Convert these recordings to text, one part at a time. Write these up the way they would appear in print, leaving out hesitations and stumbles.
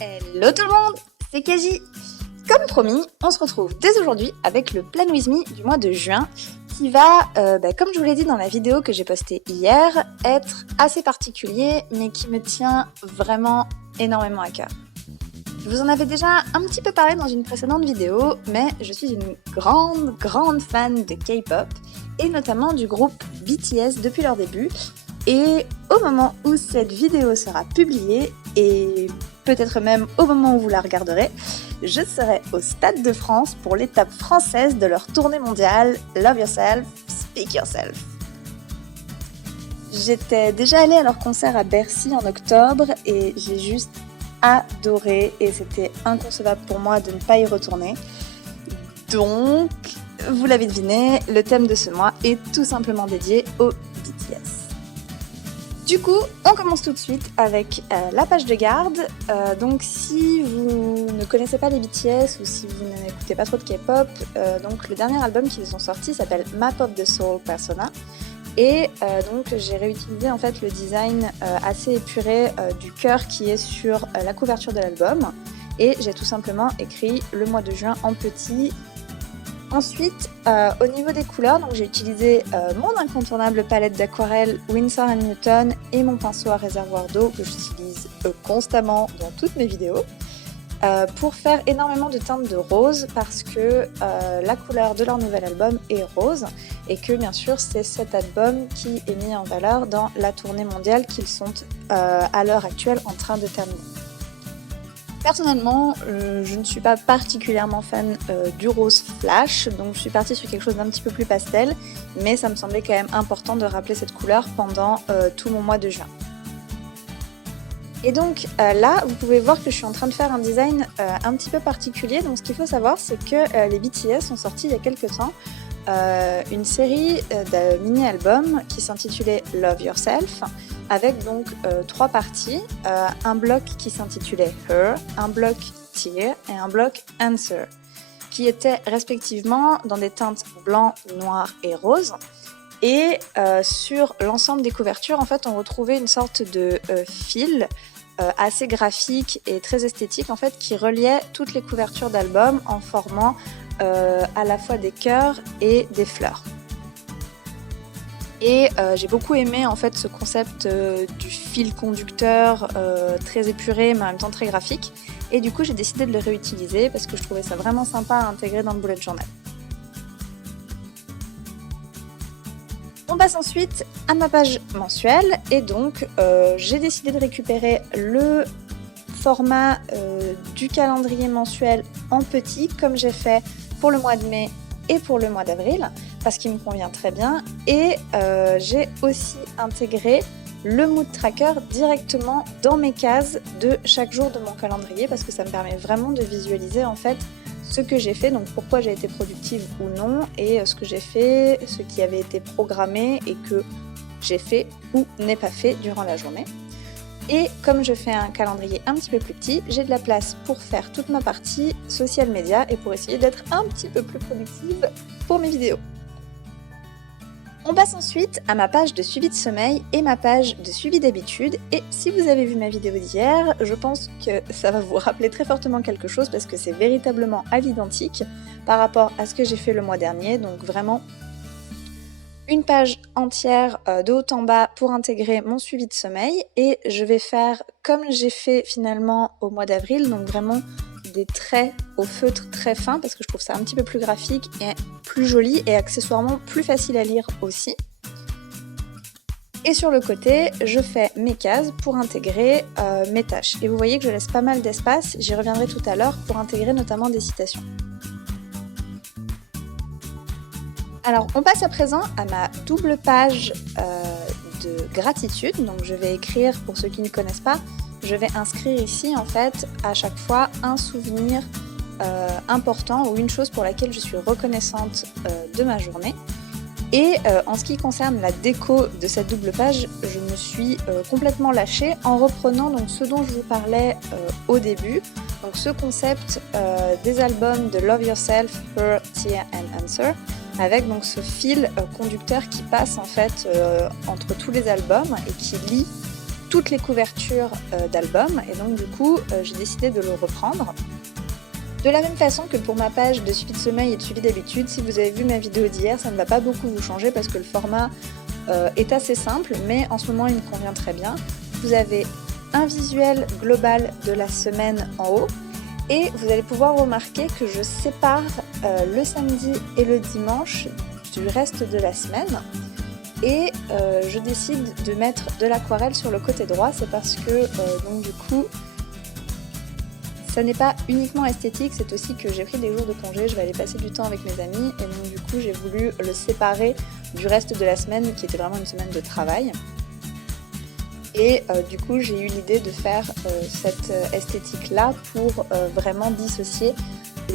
Hello tout le monde, c'est Kaji. Comme promis, on se retrouve dès aujourd'hui avec le Plan With Me du mois de juin qui va, comme je vous l'ai dit dans la vidéo que j'ai postée hier, être assez particulier mais qui me tient vraiment énormément à cœur. Je vous en avais déjà un petit peu parlé dans une précédente vidéo, mais je suis une grande fan de K-pop et notamment du groupe BTS depuis leur début. Et au moment où cette vidéo sera publiée, et peut-être même au moment où vous la regarderez, je serai au Stade de France pour l'étape française de leur tournée mondiale Love Yourself, Speak Yourself. J'étais déjà allée à leur concert à Bercy en octobre et j'ai juste adoré et c'était inconcevable pour moi de ne pas y retourner. Donc, vous l'avez deviné, le thème de ce mois est tout simplement dédié au BTS. Du coup, on commence tout de suite avec la page de garde. Donc si vous ne connaissez pas les BTS ou si vous n'écoutez pas trop de K-pop, donc le dernier album qu'ils ont sorti s'appelle Map of the Soul Persona. Et donc j'ai réutilisé en fait le design assez épuré du cœur qui est sur la couverture de l'album. Et j'ai tout simplement écrit le mois de juin en petit. Ensuite, au niveau des couleurs, donc j'ai utilisé mon incontournable palette d'aquarelle Winsor & Newton et mon pinceau à réservoir d'eau que j'utilise constamment dans toutes mes vidéos pour faire énormément de teintes de rose parce que la couleur de leur nouvel album est rose et que bien sûr c'est cet album qui est mis en valeur dans la tournée mondiale qu'ils sont à l'heure actuelle en train de terminer. Personnellement, je ne suis pas particulièrement fan du rose flash, donc je suis partie sur quelque chose d'un petit peu plus pastel, mais ça me semblait quand même important de rappeler cette couleur pendant tout mon mois de juin. Et donc là, vous pouvez voir que je suis en train de faire un design un petit peu particulier, donc ce qu'il faut savoir c'est que les BTS ont sorti il y a quelques temps une série de mini-albums qui s'intitulait Love Yourself, avec donc 3 parties, un bloc qui s'intitulait Her, un bloc Tear et un bloc Answer, qui étaient respectivement dans des teintes blanc, noir et rose. Et sur l'ensemble des couvertures, en fait, on retrouvait une sorte de fil assez graphique et très esthétique, en fait, qui reliait toutes les couvertures d'albums en formant à la fois des cœurs et des fleurs. Et j'ai beaucoup aimé en fait ce concept du fil conducteur très épuré mais en même temps très graphique. Et du coup j'ai décidé de le réutiliser parce que je trouvais ça vraiment sympa à intégrer dans le bullet journal. On passe ensuite à ma page mensuelle et donc j'ai décidé de récupérer le format du calendrier mensuel en petit comme j'ai fait pour le mois de mai et pour le mois d'avril parce qu'il me convient très bien et j'ai aussi intégré le mood tracker directement dans mes cases de chaque jour de mon calendrier parce que ça me permet vraiment de visualiser en fait ce que j'ai fait, donc pourquoi j'ai été productive ou non et ce que j'ai fait, ce qui avait été programmé et que j'ai fait ou n'ai pas fait durant la journée. Et comme je fais un calendrier un petit peu plus petit, j'ai de la place pour faire toute ma partie social media et pour essayer d'être un petit peu plus productive pour mes vidéos. On passe ensuite à ma page de suivi de sommeil et ma page de suivi d'habitude. Et si vous avez vu ma vidéo d'hier, je pense que ça va vous rappeler très fortement quelque chose parce que c'est véritablement à l'identique par rapport à ce que j'ai fait le mois dernier. Donc vraiment une page entière de haut en bas pour intégrer mon suivi de sommeil et je vais faire comme j'ai fait finalement au mois d'avril, donc vraiment des traits au feutre très fins parce que je trouve ça un petit peu plus graphique et plus joli et accessoirement plus facile à lire aussi. Et sur le côté, je fais mes cases pour intégrer mes tâches. Et vous voyez que je laisse pas mal d'espace, j'y reviendrai tout à l'heure pour intégrer notamment des citations. Alors, on passe à présent à ma double page de gratitude. Donc, je vais écrire, pour ceux qui ne connaissent pas, je vais inscrire ici, en fait, à chaque fois, un souvenir important ou une chose pour laquelle je suis reconnaissante de ma journée. Et en ce qui concerne la déco de cette double page, je me suis complètement lâchée en reprenant donc, ce dont je vous parlais au début. Donc, ce concept des albums de Love Yourself, Her, Tear and Answer, avec donc ce fil conducteur qui passe en fait entre tous les albums et qui lie toutes les couvertures d'albums, et donc du coup j'ai décidé de le reprendre. De la même façon que pour ma page de suivi de sommeil et de suivi d'habitude, si vous avez vu ma vidéo d'hier, ça ne va pas beaucoup vous changer parce que le format est assez simple, mais en ce moment il me convient très bien. Vous avez un visuel global de la semaine en haut, et vous allez pouvoir remarquer que je sépare le samedi et le dimanche du reste de la semaine. Et je décide de mettre de l'aquarelle sur le côté droit, c'est parce que donc du coup ça n'est pas uniquement esthétique, c'est aussi que j'ai pris des jours de congé, je vais aller passer du temps avec mes amis, et donc du coup j'ai voulu le séparer du reste de la semaine qui était vraiment une semaine de travail. Et du coup j'ai eu l'idée de faire cette esthétique là pour vraiment dissocier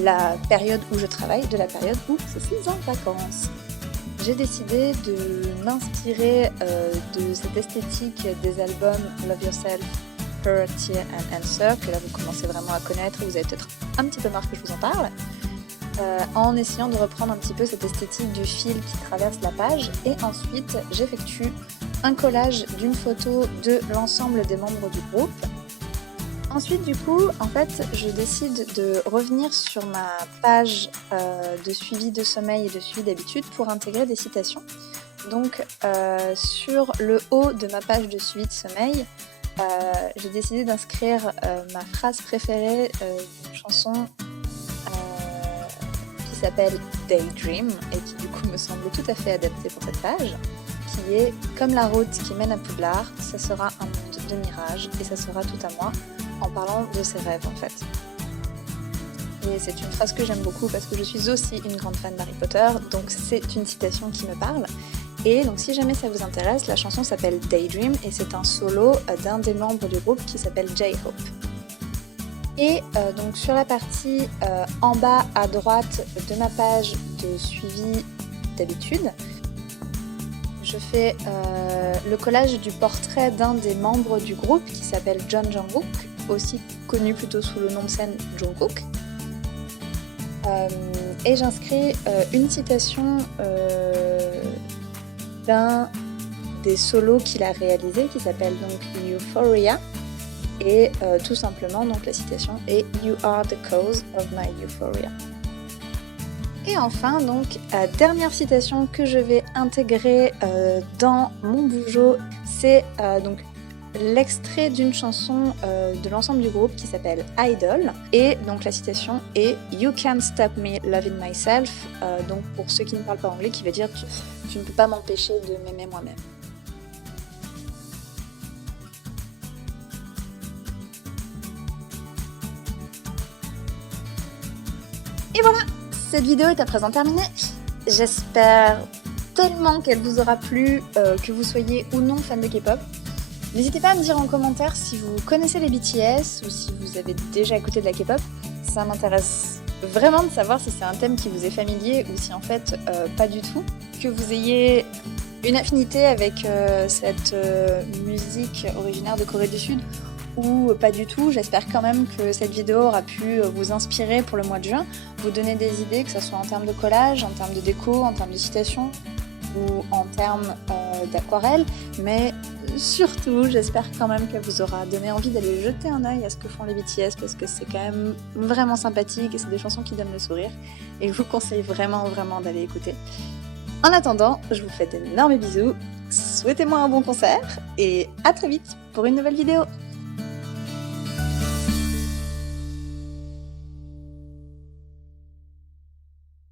la période où je travaille de la période où je suis en vacances. J'ai décidé de m'inspirer de cette esthétique des albums Love Yourself, Her, Tear and Answer, que là vous commencez vraiment à connaître, vous avez peut-être un petit peu marre que je vous en parle, en essayant de reprendre un petit peu cette esthétique du fil qui traverse la page. Et ensuite j'effectue un collage d'une photo de l'ensemble des membres du groupe. Ensuite du coup, en fait, je décide de revenir sur ma page de suivi de sommeil et de suivi d'habitude pour intégrer des citations. Donc sur le haut de ma page de suivi de sommeil, j'ai décidé d'inscrire ma phrase préférée d'une chanson qui s'appelle Daydream et qui du coup me semble tout à fait adaptée pour cette page, qui est « Comme la route qui mène à Poudlard, ça sera un monde de mirages et ça sera tout à moi », en parlant de ses rêves en fait. Et c'est une phrase que j'aime beaucoup parce que je suis aussi une grande fan d'Harry Potter, donc c'est une citation qui me parle. Et donc si jamais ça vous intéresse, la chanson s'appelle Daydream et c'est un solo d'un des membres du groupe qui s'appelle J-Hope. Et donc sur la partie en bas à droite de ma page de suivi d'habitude, je fais le collage du portrait d'un des membres du groupe qui s'appelle John Jungkook, aussi connu plutôt sous le nom de scène Jungkook. Et j'inscris une citation d'un des solos qu'il a réalisé qui s'appelle donc Euphoria, et tout simplement donc la citation est You are the cause of my euphoria. Et enfin donc dernière citation que je vais intégrer dans mon bougeot, c'est donc l'extrait d'une chanson de l'ensemble du groupe qui s'appelle Idol, et donc la citation est You can't stop me loving myself, donc pour ceux qui ne parlent pas anglais, qui veut dire tu ne peux pas m'empêcher de m'aimer moi-même. Et voilà, cette vidéo est à présent terminée. J'espère tellement qu'elle vous aura plu, que vous soyez ou non fan de K-pop. N'hésitez pas à me dire en commentaire si vous connaissez les BTS ou si vous avez déjà écouté de la K-pop. Ça m'intéresse vraiment de savoir si c'est un thème qui vous est familier ou si en fait pas du tout. Que vous ayez une affinité avec cette musique originaire de Corée du Sud ou pas du tout. J'espère quand même que cette vidéo aura pu vous inspirer pour le mois de juin, vous donner des idées, que ce soit en termes de collage, en termes de déco, en termes de citation ou en termes d'aquarelle, mais surtout j'espère quand même qu'elle vous aura donné envie d'aller jeter un œil à ce que font les BTS, parce que c'est quand même vraiment sympathique et c'est des chansons qui donnent le sourire, et je vous conseille vraiment d'aller écouter. En attendant, je vous fais d'énormes bisous, souhaitez-moi un bon concert et à très vite pour une nouvelle vidéo.